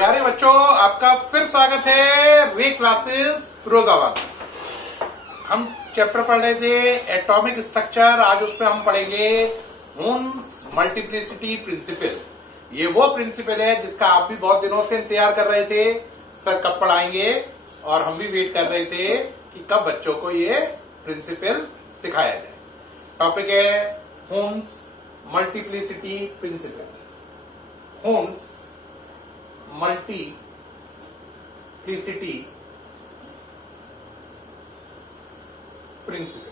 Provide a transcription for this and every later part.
प्यारे बच्चों, आपका फिर स्वागत है वे क्लासेस फिरोजाबाद। हम चैप्टर पढ़ रहे थे एटॉमिक स्ट्रक्चर। आज उसमें हम पढ़ेंगे हुन्स मल्टीप्लिसिटी प्रिंसिपल। ये वो प्रिंसिपल है जिसका आप भी बहुत दिनों से इंतजार कर रहे थे, सर कब पढ़ाएंगे, और हम भी वेट कर रहे थे कि कब बच्चों को ये प्रिंसिपल सिखाया जाए। टॉपिक है Hund's multiplicity principle. Hund's multiplicity principle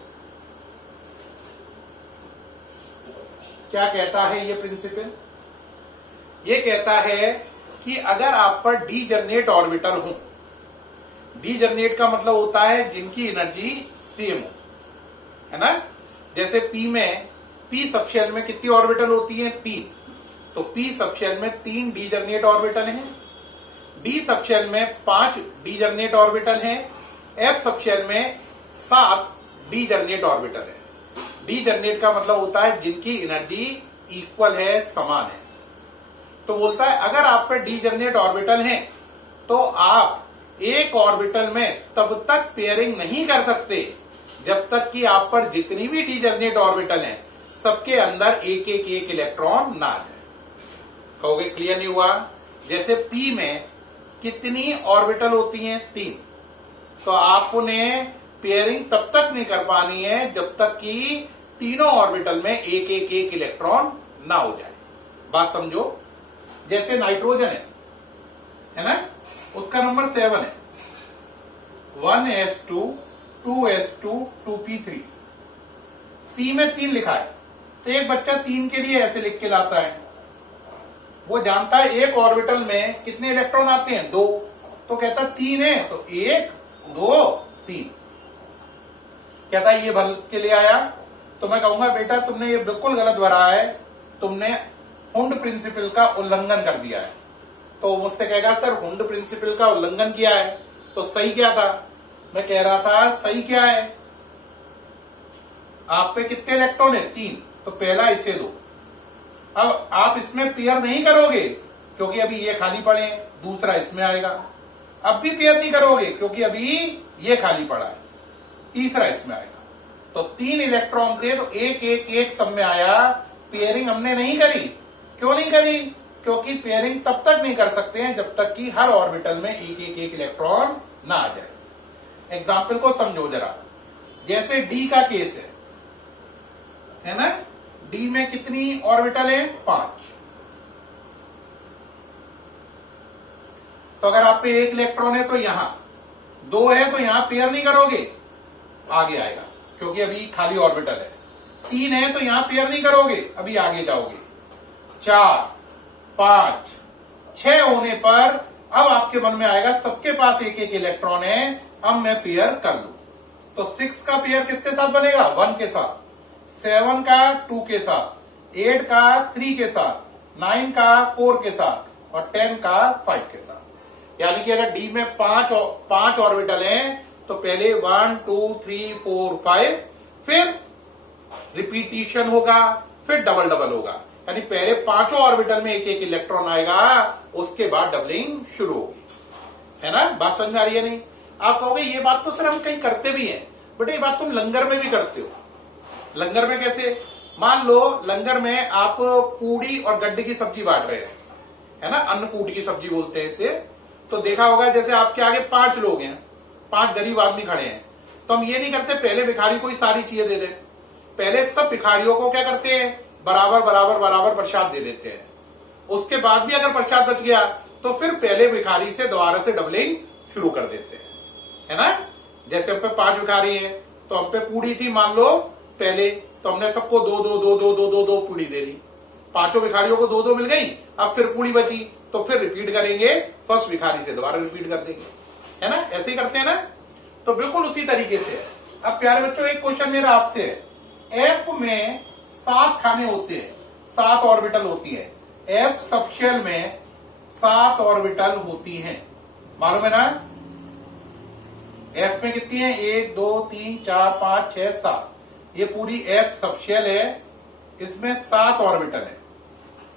क्या कहता है ये प्रिंसिपल? ये कहता है कि अगर आप पर डीजनरेट ऑर्बिटल हो, डीजनरेट का मतलब होता है जिनकी एनर्जी सेम हो, है ना। जैसे पी में, पी सबशेल में कितनी ऑर्बिटल होती है? 3। तो पी सबशेल में 3 डीजनरेट ऑर्बिटल हैं, डी सबशेल में 5 डीजनरेट ऑर्बिटल हैं, एफ सबशेल में 7 डीजनरेट ऑर्बिटल है। डीजनरेट का मतलब होता है जिनकी एनर्जी इक्वल है, समान है। तो बोलता है अगर आप पे डीजनरेट ऑर्बिटल हैं तो आप एक ऑर्बिटल में तब तक पेयरिंग नहीं कर सकते जब तक कि आप पर जितनी भी डीजनरेट ऑर्बिटल हैं सबके अंदर एक इलेक्ट्रॉन ना आ जाए। कहोगे क्लियर नहीं हुआ? जैसे पी में कितनी ऑर्बिटल होती हैं? 3। तो आपने पेयरिंग तब तक नहीं कर पानी है जब तक कि तीनों ऑर्बिटल में एक इलेक्ट्रॉन ना हो जाए। बात समझो। जैसे नाइट्रोजन है ना, उसका नंबर 7 है, 1s2 2s2 2p3। पी में 3 लिखा है तो एक बच्चा 3 के लिए ऐसे लिख के लाता है। वो जानता है एक ऑर्बिटल में कितने इलेक्ट्रॉन आते हैं? 2। तो कहता 3 है तो 1 2 3। कहता है ये भर के लिए आया। तो मैं कहूंगा बेटा तुमने ये बिल्कुल गलत भरा है, तुमने हुंड प्रिंसिपल का उल्लंघन कर दिया है। तो मुझसे कहेगा सर हुंड प्रिंसिपल का उल्लंघन किया है तो सही क्या था? मैं कह रहा था सही क्या है, आप पे कितने इलेक्ट्रॉन है? 3। तो पहला इसे दो। अब आप इसमें पेयर नहीं करोगे क्योंकि अभी ये खाली पड़े हैं, दूसरा इसमें आएगा। अब भी पेयर नहीं करोगे क्योंकि अभी ये खाली पड़ा है, तीसरा इसमें आएगा। तो 3 इलेक्ट्रॉन थे तो एक सब में आया। पेयरिंग हमने नहीं करी। क्यों नहीं करी? क्योंकि पेयरिंग तब तक नहीं कर सकते हैं जब तक कि हर ऑर्बिटल में एक इलेक्ट्रॉन ना आ जाए। एग्जाम्पल को समझो जरा। जैसे डी का केस है ना, डी में कितनी ऑर्बिटल है? 5। तो अगर आप पे 1 इलेक्ट्रॉन है तो यहां 2 है तो यहां पेयर नहीं करोगे, आगे आएगा क्योंकि अभी खाली ऑर्बिटल है। 3 है तो यहां पेयर नहीं करोगे, अभी आगे जाओगे। 4 5 6 होने पर अब आपके मन में आएगा सबके पास एक इलेक्ट्रॉन है, अब मैं पेयर कर लूं। तो 6 का पेयर किसके साथ बनेगा? 1 के साथ, 7 का 2 के साथ, 8 का 3 के साथ, 9 का 4 के साथ और 10 का 5 के साथ। यानी कि अगर डी में 5 ऑर्बिटल हैं तो पहले 1 2 3 4 5, फिर रिपीटिशन होगा, फिर डबल होगा। यानी पहले 5 ऑर्बिटल में एक इलेक्ट्रॉन आएगा, उसके बाद डबलिंग शुरू होगी, है ना। बात समझ में आ रही है नहीं? आप कहोगे ये बात तो सर हम कहीं करते भी हैं, बट ये बात तुम लंगर में भी करते हो। लंगर में कैसे? मान लो लंगर में आप पूड़ी और गड्ढे की सब्जी बांट रहे हैं, है ना, अन्नकूट की सब्जी बोलते हैं इसे। तो देखा होगा जैसे आपके आगे 5 लोग हैं, 5 गरीब आदमी खड़े हैं, तो हम ये नहीं करते पहले भिखारी को ही सारी चीजें दे दें। पहले सब भिखारियों को क्या करते हैं? बराबर प्रसाद दे देते हैं। उसके बाद भी अगर प्रसाद बच गया तो फिर पहले भिखारी से दोबारा से डबलिंग शुरू कर देते हैं, है ना। जैसे हम पे 5 भिखारी हैं तो हम पे पूड़ी थी मान लो पहले, तो हमने सबको 2 पूड़ी दे दी। 5 भिखारियों को 2 मिल गई। अब फिर पूड़ी बची तो फिर रिपीट करेंगे, फर्स्ट भिखारी से दोबारा रिपीट कर देंगे, है ना। ऐसे ही करते हैं ना। तो बिल्कुल उसी तरीके से है। अब प्यारे बच्चों एक क्वेश्चन मेरा आपसे है, एफ में 7 खाने होते हैं, 7 ऑर्बिटल होती है। एफ सबशेल में 7 ऑर्बिटल होती हैं, मालूम है ना। एफ में कितनी है? 1 2 3 4 5 6 7। ये पूरी एफ सबशेल है, इसमें 7 ऑर्बिटल है।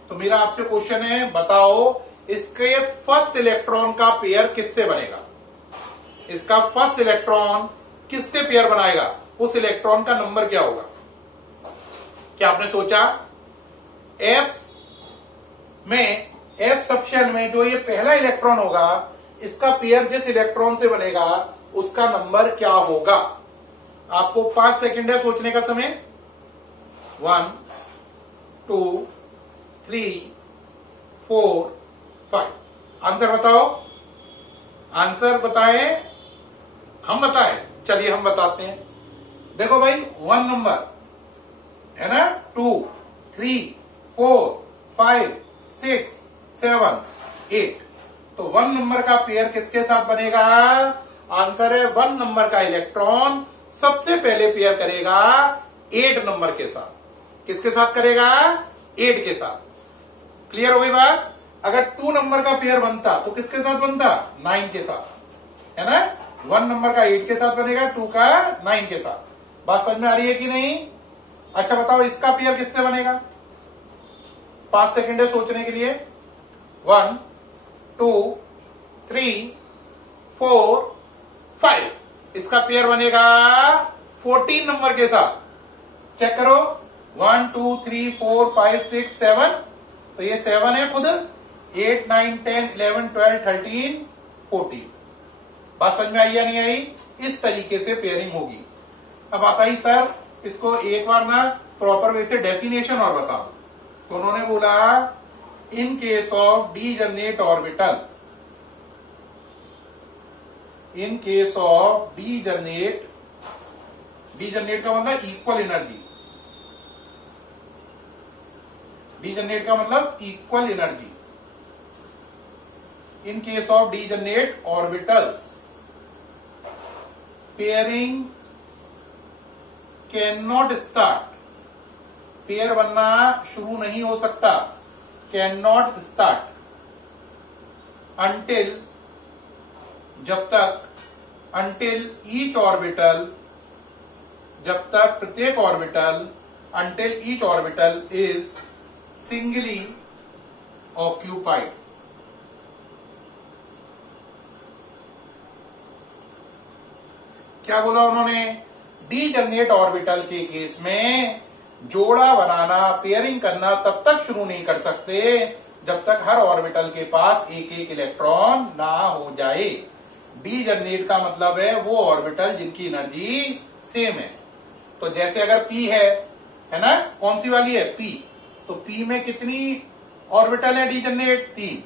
तो मेरा आपसे क्वेश्चन है, बताओ इसके फर्स्ट इलेक्ट्रॉन का पेयर किससे बनेगा, इसका फर्स्ट इलेक्ट्रॉन किससे पेयर बनाएगा, उस इलेक्ट्रॉन का नंबर क्या होगा। क्या आपने सोचा, एफ सबशेल में जो ये पहला इलेक्ट्रॉन होगा, इसका पेयर जिस इलेक्ट्रॉन से बनेगा उसका नंबर क्या होगा। आपको 5 सेकंड है सोचने का समय। 1 2 3 4 5। आंसर बताओ, आंसर बताएं, हम बताएं, चलिए हम बताते हैं। देखो भाई 1 नंबर है ना, 2 3 4 5 6 7 8। तो 1 नंबर का पेयर किसके साथ बनेगा, आंसर है 1 नंबर का इलेक्ट्रॉन सबसे पहले पेयर करेगा 8 नंबर के साथ। किसके साथ करेगा, 8 के साथ। क्लियर हो गई बात। अगर 2 नंबर का पेयर बनता तो किसके साथ बनता, 9 के साथ, है ना। 1 नंबर का 8 के साथ बनेगा, 2 का 9 के साथ। बात समझ में आ रही है कि नहीं। अच्छा बताओ इसका पेयर किससे बनेगा। 5 सेकंड है सोचने के लिए। 1 2 3 4 5। इसका पेयर बनेगा 14 नंबर के साथ। चेक करो, 1 2 3 4 5 6 7। तो ये 7 है खुद। 8 9 10 11 12 13 14। बात समझ में आई या नहीं आई। इस तरीके से पेयरिंग होगी। अब आता ही सर इसको एक बार ना प्रॉपर वे से डेफिनेशन और बताओ। तो उन्होंने बोला in case of degenerate orbital, in case of degenerate का मतलब इक्वल एनर्जी, डीजनरेट का मतलब equal energy. In case of degenerate orbitals pairing can not start, pair बनना शुरू नहीं हो सकता, कैन नॉट स्टार्ट अंटिल, जब तक, अंटिल ईच ऑर्बिटल, जब तक प्रत्येक orbital, until each orbital is singly occupied. क्या बोला उन्होंने, डीजनरेट ऑर्बिटल के केस में जोड़ा बनाना, पेयरिंग करना तब तक शुरू नहीं कर सकते जब तक हर ऑर्बिटल के पास एक एक इलेक्ट्रॉन ना हो जाए। डीजनरेट का मतलब है वो ऑर्बिटल जिनकी एनर्जी सेम है। तो जैसे अगर पी है ना, कौन सी वाली है, पी, तो पी में कितनी ऑर्बिटल है डीजनरेट, 3।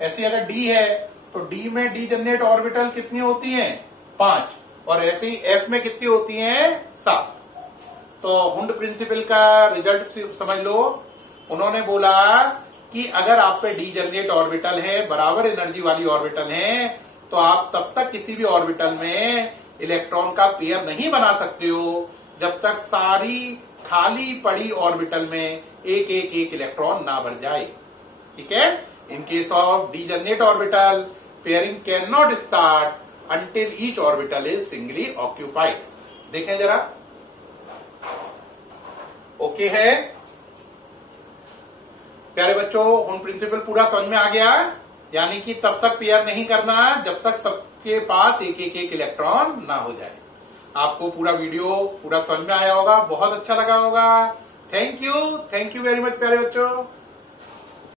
ऐसे अगर डी है तो डी में डीजनरेट ऑर्बिटल कितनी होती हैं, 5। और ऐसे ही एफ में कितनी होती हैं, 7। तो हुंड प्रिंसिपल का रिजल्ट समझ लो। उन्होंने बोला कि अगर आप पे डीजनरेट ऑर्बिटल है, बराबर एनर्जी वाली ऑर्बिटल है, तो आप तब तक किसी भी ऑर्बिटल में इलेक्ट्रॉन का पेयर नहीं बना सकते हो जब तक सारी खाली पड़ी ऑर्बिटल में एक एक इलेक्ट्रॉन ना भर जाए। ठीक है। In case of degenerate orbital pairing can not start until each orbital is singly occupied। देखें जरा, ओके है प्यारे बच्चों। उन प्रिंसिपल पूरा समझ में आ गया। यानी कि तब तक पेयर नहीं करना जब तक सबके पास एक एक इलेक्ट्रॉन ना हो जाए। आपको पूरा वीडियो पूरा समझ में आया होगा, बहुत अच्छा लगा होगा। थैंक यू वेरी मच प्यारे बच्चों।